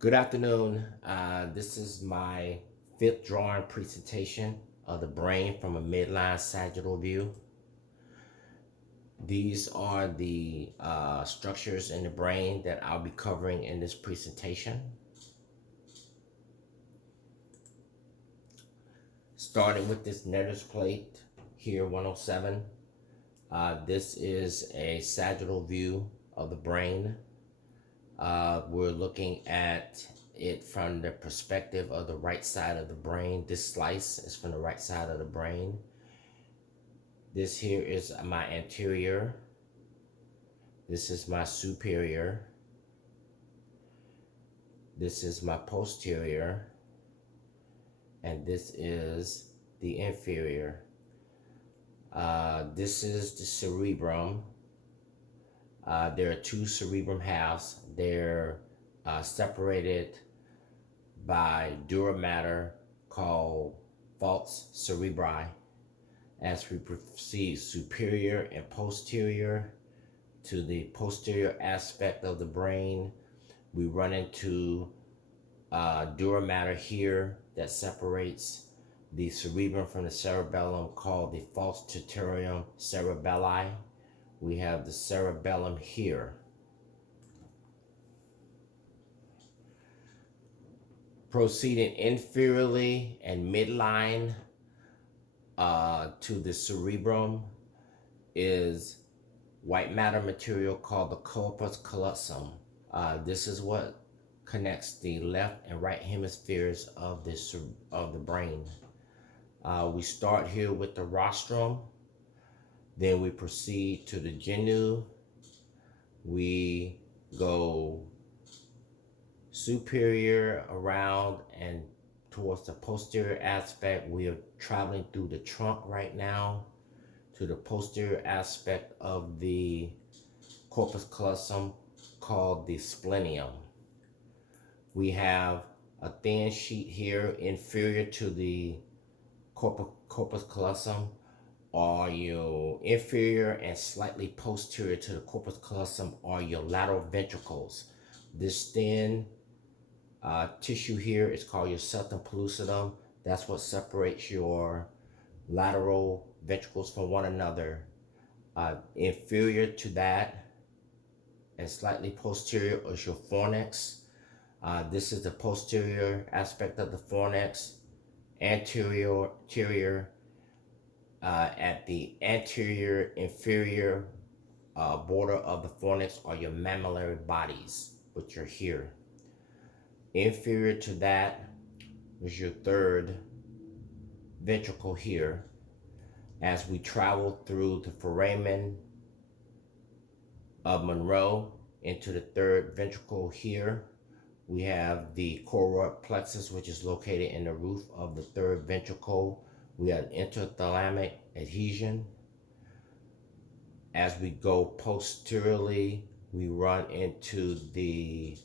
Good afternoon. This is my fifth drawing presentation of the brain from a midline sagittal view. These are the structures in the brain that I'll be covering in this presentation. Starting with this Netter's plate here, 107. This is a sagittal view of the brain. We're looking at it from the perspective of the right side of the brain. This slice is from the right side of the brain. This here is my anterior. This is my superior. This is my posterior. And this is the inferior. This is the cerebrum. There are two cerebrum halves. They're separated by dura mater called falx cerebri. As we proceed superior and posterior to the posterior aspect of the brain, we run into dura mater here that separates the cerebrum from the cerebellum called the falx tertium cerebelli. We have the cerebellum here. Proceeding inferiorly and midline to the cerebrum is white matter material called the corpus callosum. This is what connects the left and right hemispheres of the brain. We start here with the rostrum. Then we proceed to the genu. We go superior around and towards the posterior aspect. We are traveling through the trunk right now to the posterior aspect of the corpus callosum called the splenium. We have a thin sheet here inferior to the corpus callosum, or your inferior and slightly posterior to the corpus callosum are your lateral ventricles. This thin tissue here is called your septum pellucidum. That's what separates your lateral ventricles from one another. Inferior to that and slightly posterior is your fornix. This is the posterior aspect of the fornix. Anterior at the anterior inferior border of the fornix are your mammillary bodies, which are here. Inferior to that is your third ventricle here. As we travel through the foramen of Monroe into the third ventricle here, we have the choroid plexus, which is located in the roof of the third ventricle. We have interthalamic adhesion. As we go posteriorly, we run into the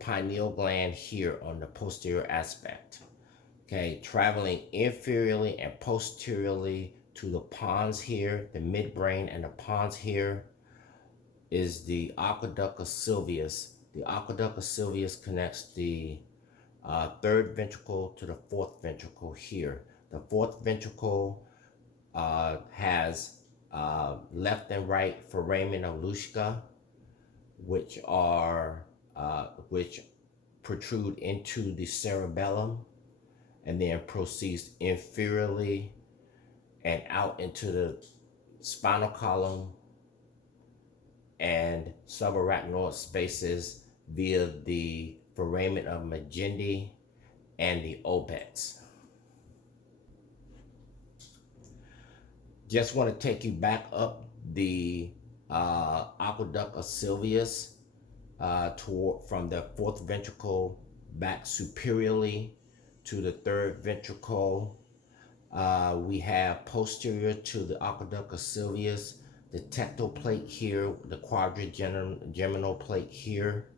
pineal gland here on the posterior aspect. Okay, traveling inferiorly and posteriorly to the pons here, the midbrain and the pons here, is the aqueductus sylvius. The aqueductus sylvius connects the third ventricle to the fourth ventricle here. The fourth ventricle has left and right foramen of Luschka, which protrude into the cerebellum and then proceeds inferiorly and out into the spinal column and subarachnoid spaces via the foramen of Magendie and the obex. Just want to take you back up the aqueductus sylvius from the fourth ventricle back superiorly to the third ventricle. We have posterior to the aqueductus sylvius the tectal plate here, the quadrigeminal plate here.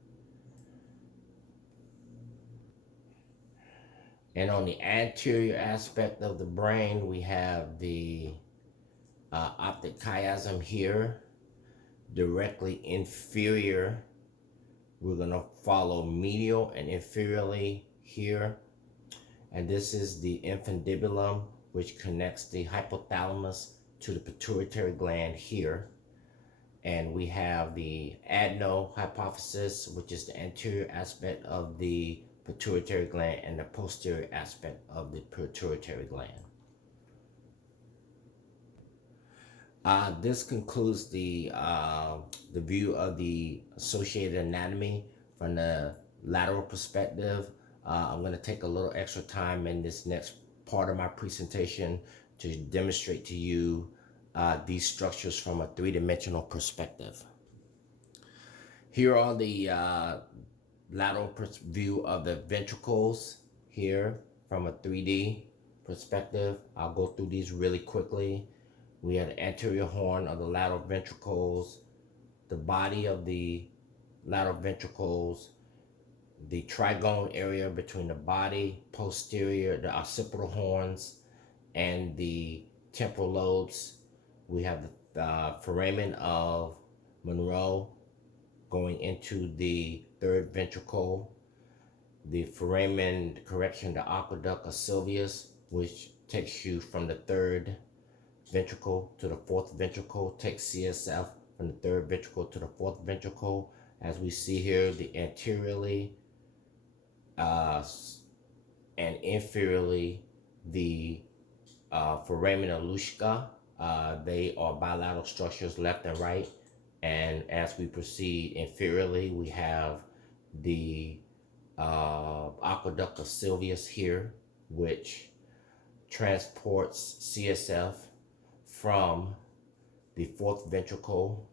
And on the anterior aspect of the brain, we have the optic chiasm here, directly inferior. We're going to follow medial and inferiorly here. And this is the infundibulum, which connects the hypothalamus to the pituitary gland here. And we have the adenohypophysis, which is the anterior aspect of the pituitary gland, and the posterior aspect of the pituitary gland. This concludes the view of the associated anatomy from the lateral perspective. I'm going to take a little extra time in this next part of my presentation to demonstrate to you these structures from a three-dimensional perspective. Here are the lateral view of the ventricles here from a 3D perspective. I'll go through these really quickly. We have the anterior horn of the lateral ventricles, the body of the lateral ventricles, the trigone area between the body, posterior, the occipital horns, and the temporal lobes. We have the foramen of Monroe going into the third ventricle, the foramen, the aqueduct of Sylvius, which takes you from the third ventricle to the fourth ventricle, takes CSF from the third ventricle to the fourth ventricle. As we see here, the anteriorly and inferiorly, the foramen of Luschka. They are bilateral structures, left and right. And as we proceed inferiorly, we have the aqueduct of Sylvius here, which transports CSF from the fourth ventricle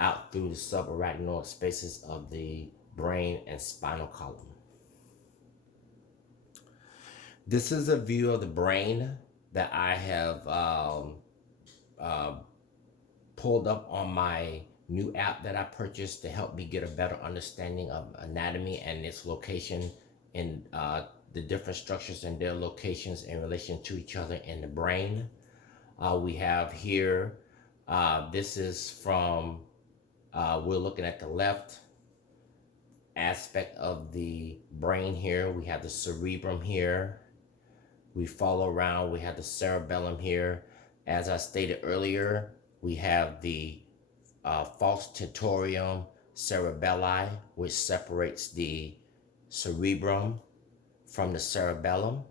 out through the subarachnoid spaces of the brain and spinal column. This is a view of the brain that I have pulled up on my new app that I purchased to help me get a better understanding of anatomy and its location in the different structures and their locations in relation to each other in the brain. We have here, this is from, we're looking at the left aspect of the brain here. We have the cerebrum here. We follow around, we have the cerebellum here. As I stated earlier, we have the falx tentorium cerebelli, which separates the cerebrum from the cerebellum.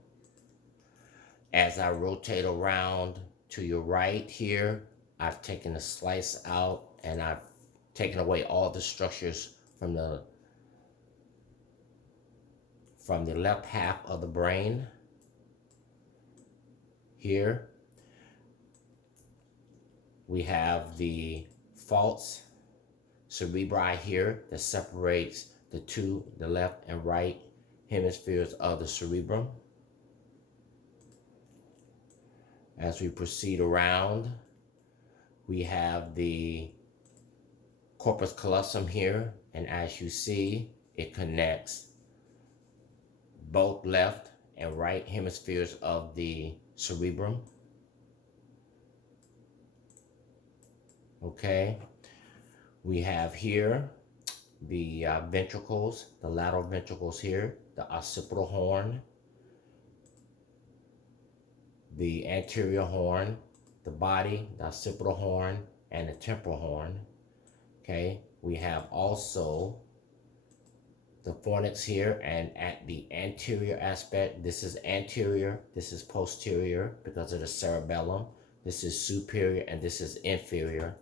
As I rotate around to your right here, I've taken a slice out and I've taken away all the structures from the left half of the brain. Here we have the falx cerebri here that separates the left and right hemispheres of the cerebrum. As we proceed around, we have the corpus callosum here, and as you see, it connects both left and right hemispheres of the cerebrum. Okay, we have here the ventricles, the lateral ventricles here, the occipital horn, the anterior horn, the body, the occipital horn, and the temporal horn. Okay, we have also the fornix here, and at the anterior aspect, this is anterior, this is posterior because of the cerebellum, this is superior, and this is inferior.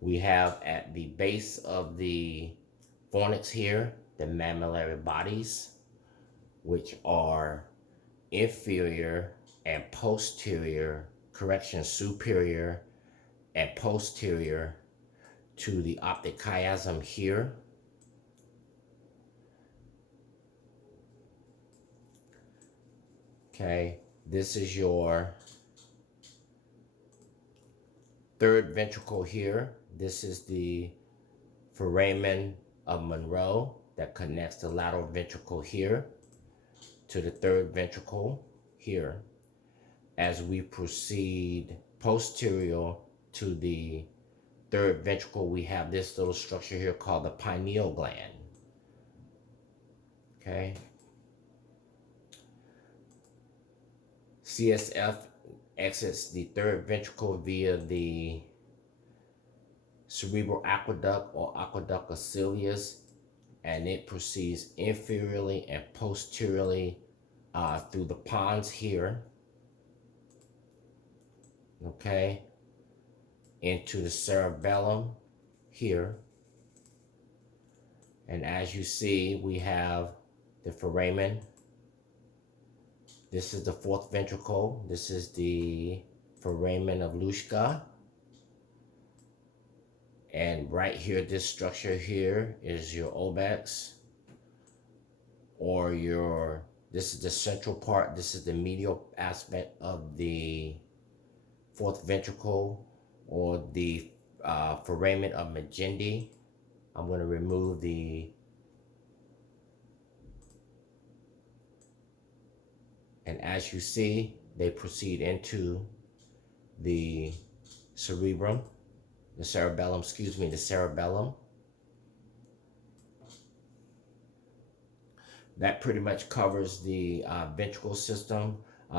We have at the base of the fornix here, the mammillary bodies, which are inferior and posterior, superior and posterior to the optic chiasm here. Okay, this is your third ventricle here. This is the foramen of Monroe that connects the lateral ventricle here to the third ventricle here. As we proceed posterior to the third ventricle, we have this little structure here called the pineal gland. Okay. CSF exits the third ventricle via the cerebral aqueduct or aqueduct of Sylvius, and it proceeds inferiorly and posteriorly through the pons here, okay, into the cerebellum here. And as you see, we have the foramen. This is the fourth ventricle. This is the foramen of Luschka. And right here, this structure here is your obex, or this is the central part. This is the medial aspect of the fourth ventricle, or the foramen of Magendie. I'm going to remove and as you see, they proceed into the cerebellum. The cerebellum. That pretty much covers the ventricle system.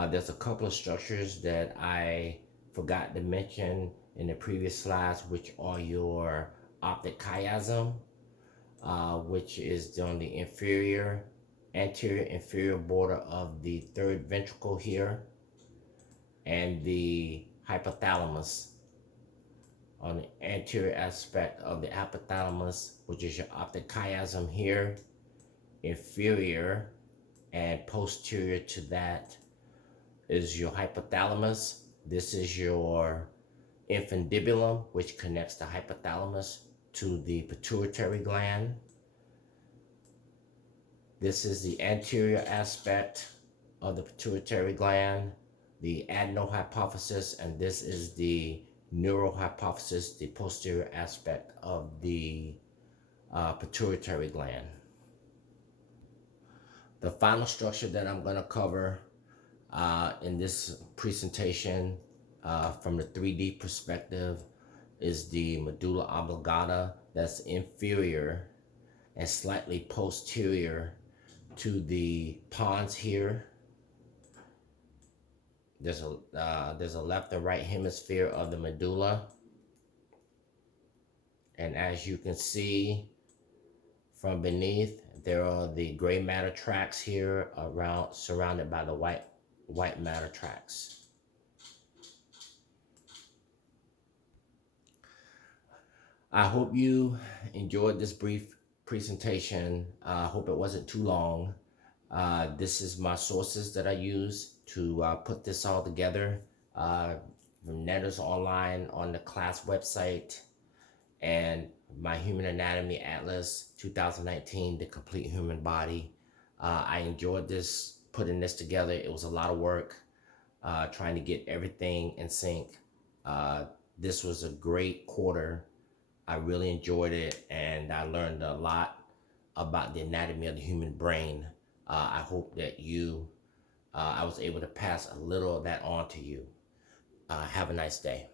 There's a couple of structures that I forgot to mention in the previous slides, which are your optic chiasm, which is on the anterior inferior border of the third ventricle here, and the hypothalamus on the anterior aspect of the hypothalamus, which is your optic chiasm here, inferior and posterior to that is your hypothalamus. This is your infundibulum, which connects the hypothalamus to the pituitary gland. This is the anterior aspect of the pituitary gland, the adenohypophysis, and this is the neurohypophysis, the posterior aspect of the pituitary gland. The final structure that I'm going to cover in this presentation from the 3D perspective is the medulla oblongata. That's inferior and slightly posterior to the pons here. There's a left and right hemisphere of the medulla, and as you can see from beneath, there are the gray matter tracts here around, surrounded by the white matter tracts. I hope you enjoyed this brief presentation. I hope it wasn't too long. This is my sources that I use to put this all together. From Netters Online on the class website, and my Human Anatomy Atlas 2019, The Complete Human Body. I enjoyed putting this together. It was a lot of work trying to get everything in sync. This was a great quarter. I really enjoyed it, and I learned a lot about the anatomy of the human brain. I hope that I was able to pass a little of that on to you. Have a nice day.